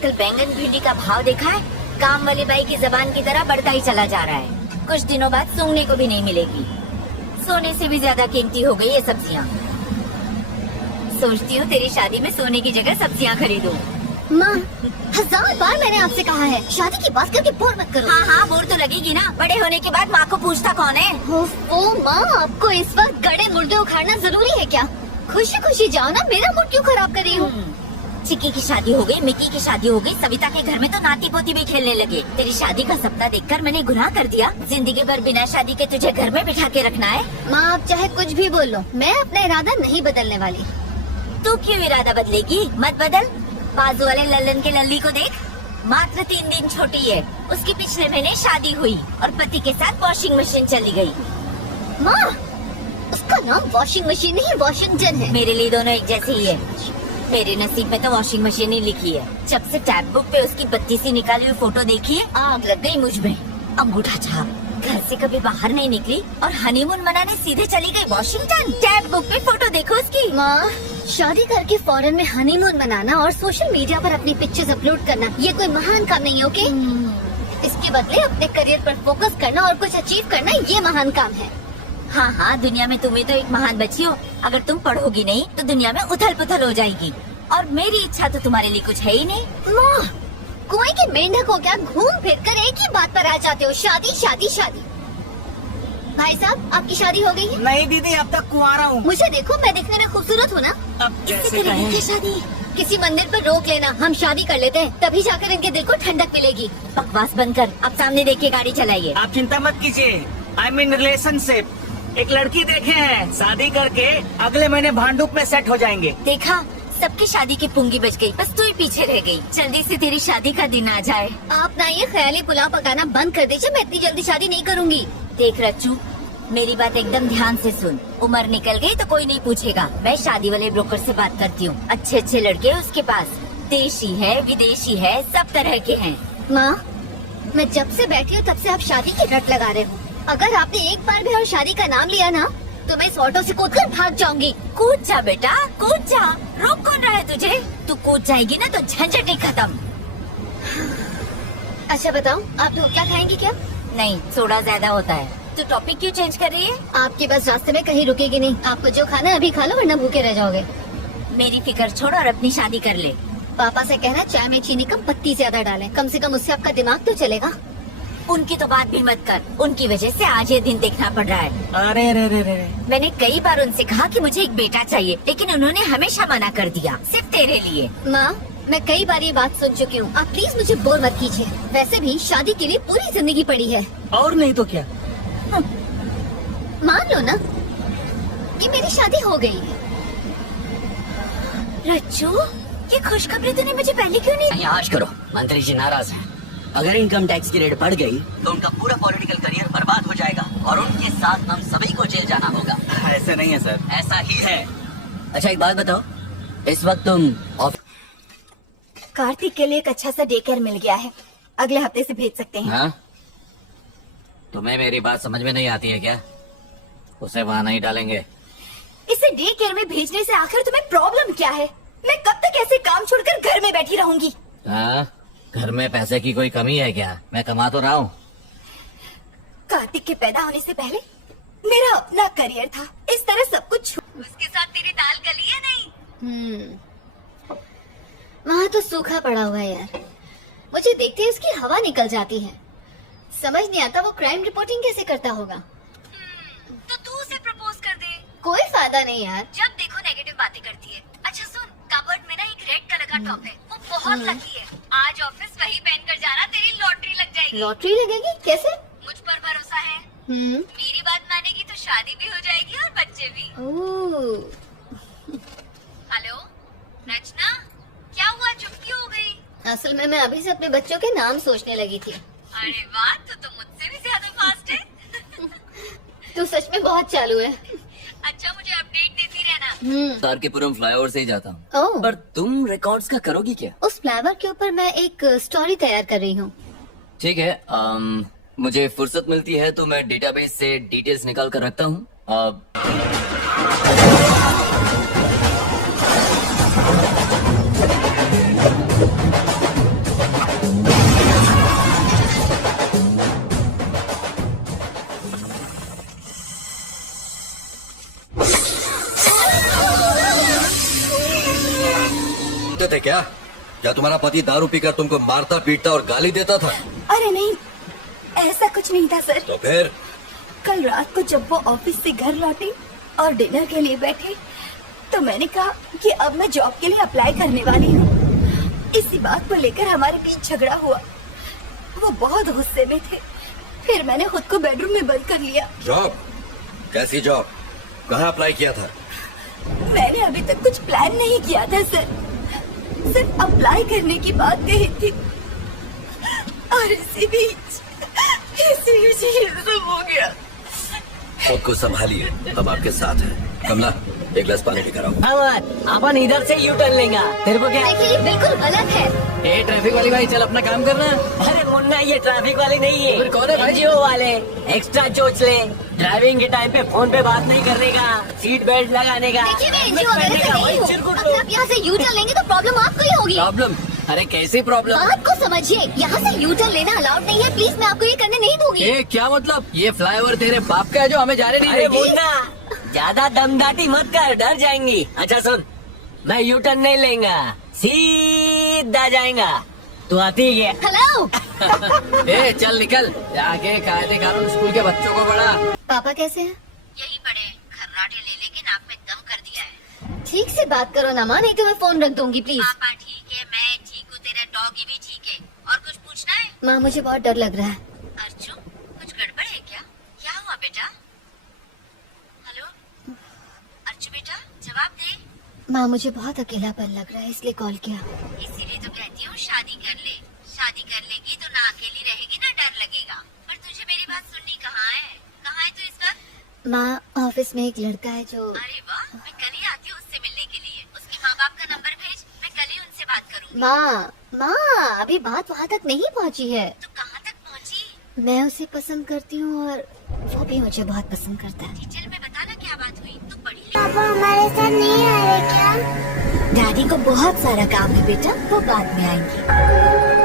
आजकल बैंगन भिंडी का भाव देखा है? काम वाली बाई की जबान की तरह बढ़ता ही चला जा रहा है। कुछ दिनों बाद सूंघने को भी नहीं मिलेगी। सोने से भी ज्यादा कीमती हो गई ये सब्जियाँ। सोचती हूँ तेरी शादी में सोने की जगह सब्जियाँ खरीदूं। माँ, 1000 बार मैंने आपसे कहा है शादी की बात करके बोर मत करो। हाँ हाँ, बोर तो लगेगी ना। बड़े होने के बाद माँ को पूछता कौन है? ओ माँ, आपको इस वक्त गड़े मुर्दे उखाड़ना जरूरी है क्या? खुशी खुशी जाओ ना, मेरा मूड क्यों खराब कर रही हूँ? चिक्की की शादी हो गई, मिक्की की शादी हो गई, सविता के घर में तो नाती पोती भी खेलने लगे। तेरी शादी का सपना देखकर मैंने गुनाह कर दिया। जिंदगी भर बिना शादी के तुझे घर में बिठा के रखना है? माँ, आप चाहे कुछ भी बोल लो, मैं अपना इरादा नहीं बदलने वाली। तू क्यों इरादा बदलेगी? मत बदल। बाजू वाले लल्लन के लल्ली को देख, मात्र 3 दिन छोटी है। उसकी पिछले महीने शादी हुई और पति के साथ वॉशिंग मशीन चली गई। माँ, उसका नाम वॉशिंग मशीन नहीं वॉशिंगटन है। मेरे लिए दोनों एक जैसे ही है। मेरे नसीब में तो वॉशिंग मशीन ही लिखी है। जब से टैब बुक पे उसकी बत्ती सी निकाली हुई फोटो देखी है, आग लग गई मुझ में। अंगूठा छाप। घर से कभी बाहर नहीं निकली और हनीमून मनाने सीधे चली गई वॉशिंगटन। टैब बुक पे फोटो देखो उसकी। माँ, शादी करके फौरन में हनीमून मनाना और सोशल मीडिया पर अपनी पिक्चर्स अपलोड करना ये कोई महान काम नहीं है, ओके? इसके बदले अपने करियर पर फोकस करना और कुछ अचीव करना ये महान काम है। हाँ हाँ, दुनिया में तुम ही तो एक महान बच्ची हो। अगर तुम पढ़ोगी नहीं तो दुनिया में उथल पुथल हो जाएगी। और मेरी इच्छा तो तुम्हारे लिए कुछ है ही नहीं। माँ, कुएं के मेंढक हो क्या? घूम फिर कर एक ही बात पर आ जाते हो, शादी शादी शादी। भाई साहब, आपकी शादी हो गई है? नहीं दीदी, अब तक कुंवारा हूँ। मुझे देखो, मैं दिखने में खूबसूरत हूँ ना? अब कैसे तेरी कहें? की शादी? किसी मंदिर पर रोक लेना, हम शादी कर लेते हैं, तभी जाकर इनके दिल को ठंडक मिलेगी। बकवास बंद कर, अब सामने देख के गाड़ी चलाइए। आप चिंता मत कीजिए, आई मीन रिलेशनशिप। एक लड़की देखे हैं, शादी करके अगले महीने भांडुप में सेट हो जाएंगे। देखा, सबकी शादी की पुंगी बच गई, बस तू ही पीछे रह गई। जल्दी से तेरी शादी का दिन आ जाए। आप ना ये ख्याली पुलाव पकाना बंद कर दीजिए, मैं इतनी जल्दी शादी नहीं करूँगी। देख रच्चू, मेरी बात एकदम ध्यान से सुन। उम्र निकल गई तो कोई नहीं पूछेगा। मैं शादी वाले ब्रोकर से बात करती हूँ। अच्छे अच्छे लड़के उसके पास, देशी है विदेशी है, सब तरह के हैं। माँ, मैं जब से बैठी हूँ तब से आप शादी की रट लगा रहे हो। अगर आपने एक बार भी और शादी का नाम लिया ना तो मैं इस ऑटो से कूदकर भाग जाऊंगी। कूद जा बेटा, कूद जा। रोक कौन रहा है तुझे? तू कूद जाएगी ना तो झंझट ही खत्म। अच्छा बताओ, आप लोग क्या खाएंगी क्या? नहीं, सोडा ज्यादा होता है। तू टॉपिक क्यों चेंज कर रही है? आपके बस रास्ते में कहीं रुकेगी नहीं। आपको जो खाना है अभी खा लो, वरना भूखे रह जाओगे। मेरी फिक्र छोड़ और अपनी शादी कर ले। पापा से कहना चाय में चीनी कम, पत्ती ज्यादा डालें। कम से कम उससे आपका दिमाग तो चलेगा। उनकी तो बात भी मत कर। उनकी वजह से आज ये दिन देखना पड़ रहा है। अरे रे रे रे। मैंने कई बार उनसे कहा कि मुझे एक बेटा चाहिए, लेकिन उन्होंने हमेशा मना कर दिया, सिर्फ तेरे लिए। माँ, मैं कई बार ये बात सुन चुकी हूँ। आप प्लीज मुझे बोर मत कीजिए। वैसे भी शादी के लिए पूरी जिंदगी पड़ी है। और नहीं तो क्या। मान लो ना कि मेरी शादी हो गई है। रज्जू, ये खुशखबरी तूने मुझे पहले क्यों नहीं? आज करो, मंत्री जी नाराज हैं। अगर इनकम टैक्स की रेट बढ़ गई तो उनका पूरा पॉलिटिकल करियर बर्बाद हो जाएगा और उनके साथ हम सभी को जेल जाना होगा। ऐसे नहीं है सर। ऐसा ही है। अच्छा एक बात बताओ, इस वक्त तुम कार्तिक के लिए एक अच्छा सा डे केयर मिल गया है, अगले हफ्ते से भेज सकते हैं। हाँ? तुम्हें मेरी बात समझ में नहीं आती है क्या? उसे वहाँ नहीं डालेंगे। इसे डे केयर में भेजने से आखिर तुम्हें प्रॉब्लम क्या है? मैं कब तक ऐसे काम छोड़कर घर में बैठी रहूंगी? हाँ? घर में पैसे की कोई कमी है क्या? मैं कमा तो रहा हूँ। कार्तिक के पैदा होने से पहले मेरा अपना करियर था, इस तरह सब कुछ उसके साथ तेरी दाल गली है नहीं। वहाँ तो सूखा पड़ा हुआ है यार। मुझे देखते ही उसकी हवा निकल जाती है। समझ नहीं आता वो क्राइम रिपोर्टिंग कैसे करता होगा। तो तू उसे प्रपोज कर दे। कोई फायदा नहीं यार। जब देखो नेगेटिव बातें करती है। अच्छा सुन, कबर्ड में ना एक रेड कलर का टॉप है, वो बहुत लकी है। आज ऑफिस वही पहन कर जाना, तेरी लॉटरी लग जाएगी। लॉटरी लगेगी? कैसे? मुझ पर भरोसा है। मेरी बात मानेगी तो शादी भी हो जाएगी और बच्चे भी। हेलो रचना, क्या हुआ, चुप क्यों हो गई? असल में मैं अभी से अपने बच्चों के नाम सोचने लगी थी। अरे वाह, तो मुझसे भी ज्यादा फास्ट है। तू सच में बहुत चालू है। अच्छा, मुझे अपडेट देती रहना। तारकेपुरम फ्लाईओवर से ही जाता हूँ। ओह, पर तुम रिकॉर्ड्स का करोगी क्या? उस फ्लावर के ऊपर मैं एक स्टोरी तैयार कर रही हूँ। ठीक है, मुझे फुर्सत मिलती है तो मैं डेटाबेस से डिटेल्स निकाल कर रखता हूँ। बोलते थे क्या? क्या तुम्हारा पति दारू पीकर तुमको मारता पीटता और गाली देता था? अरे नहीं, ऐसा कुछ नहीं था सर। तो फिर? कल रात को जब वो ऑफिस से घर लौटे और डिनर के लिए बैठे तो मैंने कहा कि अब मैं जॉब के लिए अप्लाई करने वाली हूँ। इसी बात को लेकर हमारे बीच झगड़ा हुआ। वो बहुत गुस्से में थे। फिर मैंने खुद को बेडरूम में बंद कर लिया। जॉब? कैसी जॉब? कहाँ अप्लाई किया था? मैंने अभी तक कुछ प्लान नहीं किया था सर, सिर्फ अप्लाई करने की बात कही थी और इसी बीच ये सब हो गया। खुद को संभालिए, हम आपके साथ हैं। कमला, एक गिलास पानी लेकर आओ। अपन इधर से यू टर्न लेंगे। तेरे को क्या? देखिए ये बिल्कुल गलत है। ए ट्रैफिक वाली भाई, चल अपना काम करना। अरे मुन्ना, ये ट्रैफिक वाली नहीं है। फिर कौन है भाई? NGO वाले। एक्स्ट्रा चोच ले, ड्राइविंग के टाइम पे फोन पे बात नहीं करने का, सीट बेल्ट लगाने का। देखिए मैं एनजीओ वगैरह से नहीं हूँ। अगर आप यहाँ से यू टर्न लेंगे तो प्रॉब्लम आपको ही होगी। प्रॉब्लम? अरे कैसी प्रॉब्लम? बात को समझिए, यहाँ से यू टर्न लेना अलाउड नहीं है। प्लीज, मैं आपको ये करने नहीं दूंगी। ये क्या मतलब? ये फ्लाईओवर तेरे बाप का है जो हमें जाने नहीं देगी। मुन्ना, ज्यादा दमदाटी मत कर, डर जाएंगी। अच्छा सुन, मैं यू टर्न नहीं लेंगा, सीधा जाएगा। तू आती है? हेलो। ए चल निकल, जाके कायदे कानून स्कूल के बच्चों को पढ़ा। पापा कैसे हैं? यही पड़े, खर्राटे ले लेके नाक में दम कर दिया है। ठीक से बात करो ना माँ, नहीं तो मैं फोन रख दूंगी प्लीज। पापा ठीक है, मैं ठीक हूँ, तेरा डॉगी भी ठीक है। और कुछ पूछना है? माँ मुझे बहुत डर लग रहा है। अर्जुन, कुछ गड़बड़ है क्या? क्या हुआ बेटा? हेलो अर्जुन बेटा, जवाब दे। माँ मुझे बहुत अकेलापन लग रहा है, इसलिए कॉल किया। इसीलिए तो कहती हूँ शादी कर ले। शादी कर लेगी तो ना अकेली रहेगी ना डर लगेगा। पर तुझे मेरी बात सुननी कहाँ है? कहाँ है तू इस वक्त? माँ ऑफिस में एक लड़का है जो। अरे वाह, मैं कल ही आती हूँ उससे मिलने के लिए। उसके माँ बाप का नंबर भेज, मैं कल ही उनसे बात करूँगी। माँ अभी बात वहाँ तक नहीं पहुँची है। तो कहाँ तक पहुँची? मैं उसे पसंद करती हूँ और वो भी मुझे बहुत पसंद करता है। डिटेल में बताना क्या बात हुई। तू पढ़ी लिखी? पापा हमारे साथ नहीं आ रहे क्या? डैडी को बहुत सारा काम है बेटा, वो बाद में आएंगे।